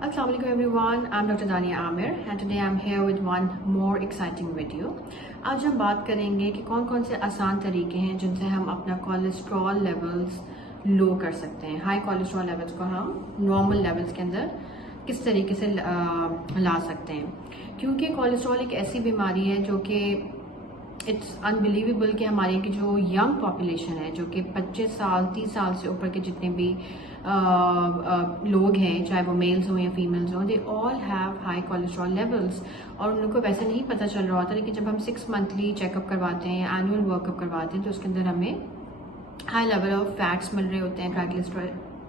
Assalamualaikum everyone, I'm Dr. Dania Amir and today I'm here with one more exciting video. आज हम बात करेंगे कि कौन कौन से आसान तरीके हैं जिनसे हम अपना कोलेस्ट्रॉल लेवल्स लो कर सकते हैं। हाई कोलेस्ट्रॉल लेवल्स को हम नॉर्मल लेवल्स के अंदर किस तरीके से ला सकते हैं, क्योंकि कोलेस्ट्रॉल एक ऐसी बीमारी है जो कि इट्स अनबिलीवेबल कि हमारे की जो यंग पॉपुलेशन है, जो कि 25 साल 30 साल से ऊपर के जितने भी लोग हैं, चाहे वो मेल्स हों या फीमेल्स हों, they all have high cholesterol levels. और उनको वैसे नहीं पता चल रहा होता, लेकिन जब हम 6 मंथली चेकअप करवाते हैं, एनुअल वर्कअप करवाते हैं, तो उसके अंदर हमें हाई लेवल ऑफ फैट्स मिल रहे होते हैं,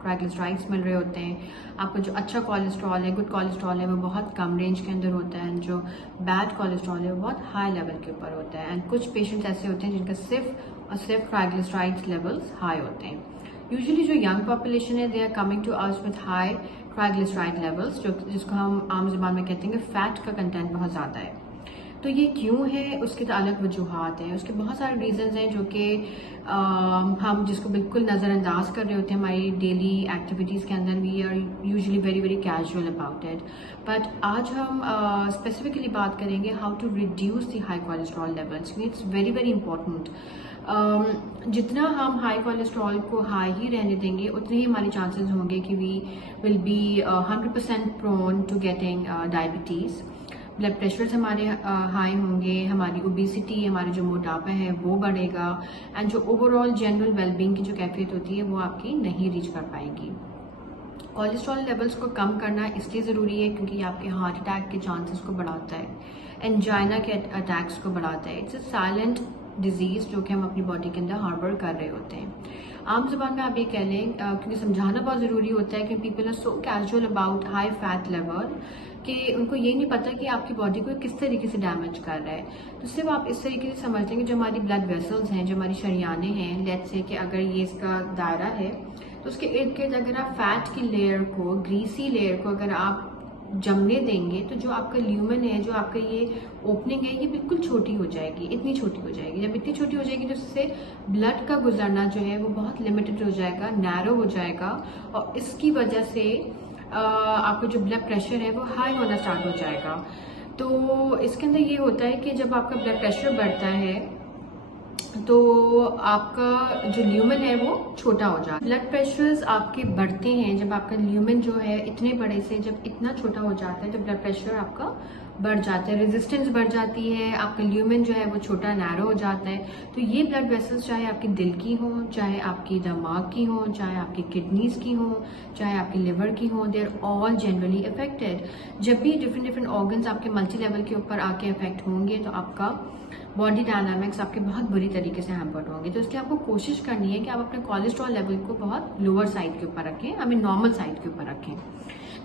ट्राइग्लिसराइड्स मिल रहे होते हैं। आपका जो अच्छा कोलेस्ट्रॉल है, गुड कोलेस्ट्रॉल है, वो बहुत कम रेंज के अंदर होता है, एंड जो बैड कोलेस्ट्रॉल है वो बहुत हाई लेवल के ऊपर होता है। एंड कुछ पेशेंट्स ऐसे होते हैं जिनका सिर्फ और सिर्फ ट्राइग्लिसराइड्स लेवल्स हाई होते हैं। यूजुअली जो यंग पॉपुलेशन है, they are coming to us with high triglyceride levels, जिसको हम आम जुबान में कहते हैं कि फैट का कंटेंट बहुत ज़्यादा है। तो ये क्यों है, उसके तो अलग वजूहात हैं, उसके बहुत सारे रीजंस हैं जो कि हम जिसको बिल्कुल नज़रअंदाज कर रहे होते हैं हमारी डेली एक्टिविटीज़ के अंदर। We are usually very very casual about it, but आज हम स्पेसिफिकली बात करेंगे how to reduce the high cholesterol levels. It's very very important. जितना हम हाई कोलेस्ट्रॉल को हाई ही रहने देंगे, उतने ही हमारे चांसेस होंगे कि we will be 100% prone to getting diabetes. Blood pressures हमारे हाई होंगे, हमारी ओबेसिटी, हमारे जो मोटापा है वो बढ़ेगा, एंड जो ओवरऑल जनरल वेलबींग की जो कैफियत होती है वो आपकी नहीं रीच कर पाएगी। कोलेस्ट्रॉल लेवल्स को कम करना इसलिए ज़रूरी है क्योंकि ये आपके हार्ट अटैक के चांसेस को बढ़ाता है, एंजाइना के अटैक्स को बढ़ाता है। इट्स अ साइलेंट डिजीज़ जो कि हम अपनी बॉडी के अंदर हार्बर कर रहे होते हैं। आम जुबान में आप ये कह लें, क्योंकि समझाना बहुत ज़रूरी होता है कि people are so casual about high fat level कि उनको ये नहीं पता कि आपकी बॉडी को किस तरीके से डैमेज कर रहा है। तो सिर्फ आप इस तरीके से समझते हैं कि जो हमारी ब्लड वेसल्स हैं, जो हमारी शरियाने हैं, लेट्स से कि अगर ये इसका दायरा है तो उसके इर्द गिर्द अगर आप फैट की लेयर को, ग्रीसी लेयर को अगर आप जमने देंगे तो जो आपका ल्यूमन है, जो आपका ये ओपनिंग है, ये बिल्कुल छोटी हो जाएगी, इतनी छोटी हो जाएगी। जब इतनी छोटी हो जाएगी तो उससे ब्लड का गुजरना जो है वो बहुत लिमिटेड हो जाएगा, नैरो हो जाएगा, और इसकी वजह से आपका जो ब्लड प्रेशर है वो हाई होना स्टार्ट हो जाएगा। तो इसके अंदर ये होता है कि जब आपका ब्लड प्रेशर बढ़ता है तो आपका जो ल्यूमन है वो छोटा हो जाता है। ब्लड प्रेशर्स आपके बढ़ते हैं जब आपका ल्यूमन जो है इतने बड़े से जब इतना छोटा हो जाता है तो ब्लड प्रेशर आपका बढ़ जाता है, रेजिस्टेंस बढ़ जाती है, आपका ल्यूमन जो है वो छोटा नैरो हो जाता है। तो ये ब्लड वेसल्स चाहे आपके दिल की हो, चाहे आपकी दिमाग की हो, चाहे आपकी किडनीज की हो, चाहे आपकी लिवर की हो, they are all generally affected. जब भी डिफरेंट ऑर्गन्स आपके मल्टी लेवल के ऊपर आके अफेक्ट होंगे तो आपका बॉडी डायनामिक्स आपके बहुत बुरी तरीके से हैम्पर्ड होंगे। तो इसलिए आपको कोशिश करनी है कि आप अपने कोलेस्ट्रॉल लेवल को बहुत लोअर साइड के ऊपर रखें, आई मीन नॉर्मल साइड के ऊपर रखें।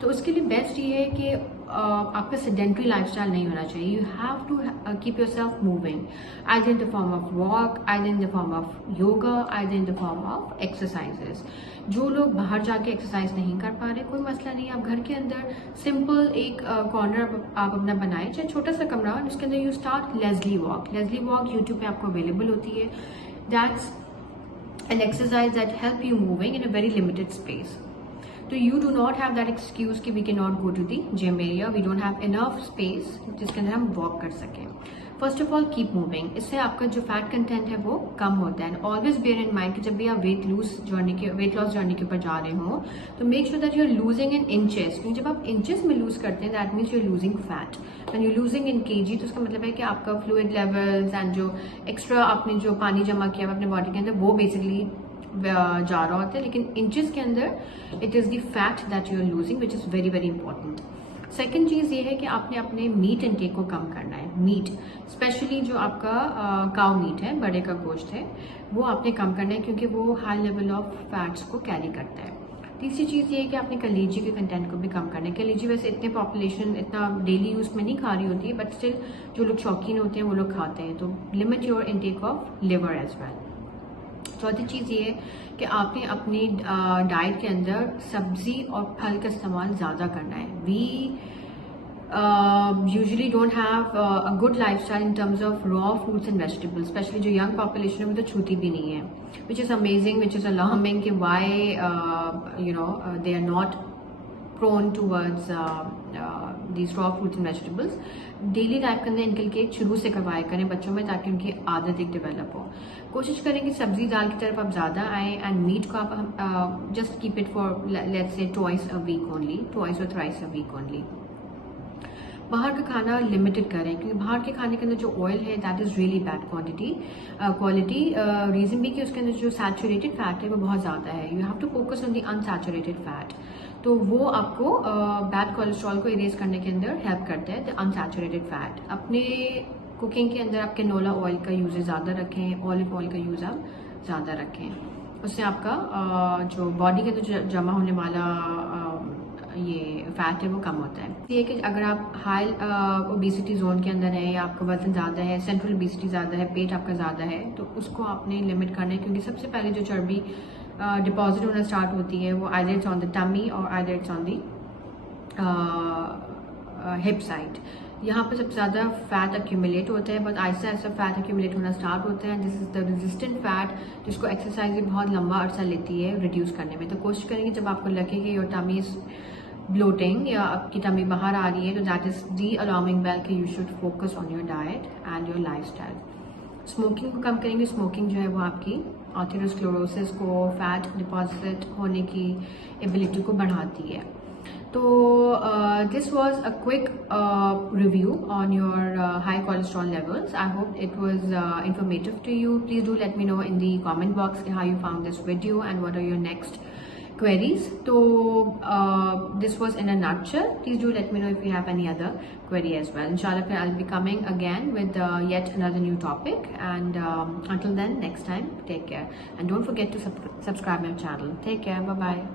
तो उसके लिए बेस्ट ये है कि आपका सेडेंट्री लाइफस्टाइल नहीं होना चाहिए। You have to keep yourself moving, either in the form of walk, either in the form of yoga, either in the form of exercises. जो लोग बाहर जाके एक्सरसाइज नहीं कर पा रहे, कोई मसला नहीं, आप घर के अंदर सिंपल एक कॉर्नर आप अपना बनाए, चाहे छोटा सा कमरा हो, उसके अंदर you start Leslie walk. Leslie walk YouTube पे आपको अवेलेबल होती है। That's an exercise that help you moving in a very limited space. तो you do not have that excuse कि we can not go to the gym area, we don't have enough space जिसके अंदर हम walk कर सकें। First of all keep moving, इससे आपका जो फैट कंटेंट है वो कम होता है। And always bear in mind कि जब भी आप वेट लॉस जर्नी के ऊपर जा रहे हो तो make sure that you are losing in inches, क्योंकि जब आप इंचेस में लूज करते हैं that means you are losing fat. When you losing in KG तो उसका मतलब है कि आपका फ्लूइड लेवल्स एंड जो एक्स्ट्रा आपने जो पानी जमा किया अपने बॉडी के अंदर वो बेसिकली जा रहा होता है, लेकिन इंचेस के अंदर it is the fat that you are losing, which is very very important. Second चीज़ ये है कि आपने अपने मीट इनटेक को कम करना है। मीट स्पेशली जो आपका काउ मीट है, बड़े का गोश्त है, वो आपने कम करना है क्योंकि वो हाई लेवल ऑफ फैट्स को कैरी करता है। तीसरी चीज़ ये है कि आपने कलेजी के कंटेंट को भी कम करना है। कलेजी वैसे इतने पॉपुलेशन इतना डेली यूज़ में नहीं खा रही होती है, बट स्टिल जो लोग शौकीन होते हैं वो लोग खाते हैं, तो limit your intake of liver as well. चौथी चीज़ ये है कि आपने अपनी डाइट के अंदर सब्जी और फल का इस्तेमाल ज़्यादा करना है। We usually don't have a good lifestyle in terms of raw fruits and vegetables, especially जो यंग पॉपुलेशन है वो तो छूती भी नहीं है, which is amazing, which is alarming कि why they are not prone towards these raw fruits and vegetables. Daily life के अंदर इनकलकेट शुरू से करवाया करें बच्चों में, ताकि उनकी आदत एक डेवलप हो. कोशिश करें कि सब्जी दाल की तरफ आप ज़्यादा आएँ, एंड मीट को आप just keep it for let's say twice a week only, twice और थ्राइस अ वीक ओनली. बाहर का खाना लिमिटेड करें, क्योंकि बाहर के खाने के अंदर जो ऑयल है that is really bad quality. Reason भी कि उसके अंदर जो सैचुरेटेड फैट है वो बहुत ज़्यादा है. You have to focus on the unsaturated fat. तो वो आपको बैड कोलेस्ट्रॉल को इरेज करने के अंदर हेल्प करता है. The unsaturated fat. अपने कुकिंग के अंदर आप कैनोला ऑयल का यूज़ ज़्यादा रखें, ऑलिव ऑयल का यूज़ आप ज़्यादा रखें. उससे आपका जो बॉडी के अंदर जमा होने वाला ये फैट है वो कम होता है. ये कि अगर आप हाई ओबेसिटी जोन के अंदर हैं, या आपका वजन ज़्यादा है, सेंट्रल ओबेसिटी ज़्यादा है, पेट आपका ज़्यादा है, तो उसको आपने लिमिट करना है. क्योंकि सबसे पहले जो चर्बी डिपॉजिट होना स्टार्ट होती है वो either it's on the tummy और either it's on the hip side. यहाँ पर सबसे ज़्यादा फैट एक्यूमुलेट होता है, but Aahista Aahista fat accumulate होना स्टार्ट होता है. This is the resistant fat, जिसको एक्सरसाइज भी बहुत लंबा अरसा लेती है रिड्यूस करने में. तो कोशिश करेंगे जब आपको लगे कि योर टमी इज ब्लोटिंग या आपकी टमी बाहर आ रही है, तो that is the alarming bell कि you should focus on your diet and your lifestyle. Smoking को कम करेंगे. स्मोकिंग जो है वो आपकी आर्थेरोस्क्लेरोसिस को, फैट डिपॉजिट होने की एबिलिटी को बढ़ाती है. तो this was a quick review on your high cholesterol levels. I hope it was informative to you. Please do let me know in the comment box how you found this video and what are your next queries. So this was in a nutshell. Please do let me know if you have any other query as well. Inshallah, I'll be coming again with yet another new topic. And until then, next time, take care. And don't forget to subscribe my channel. Take care. Bye-bye.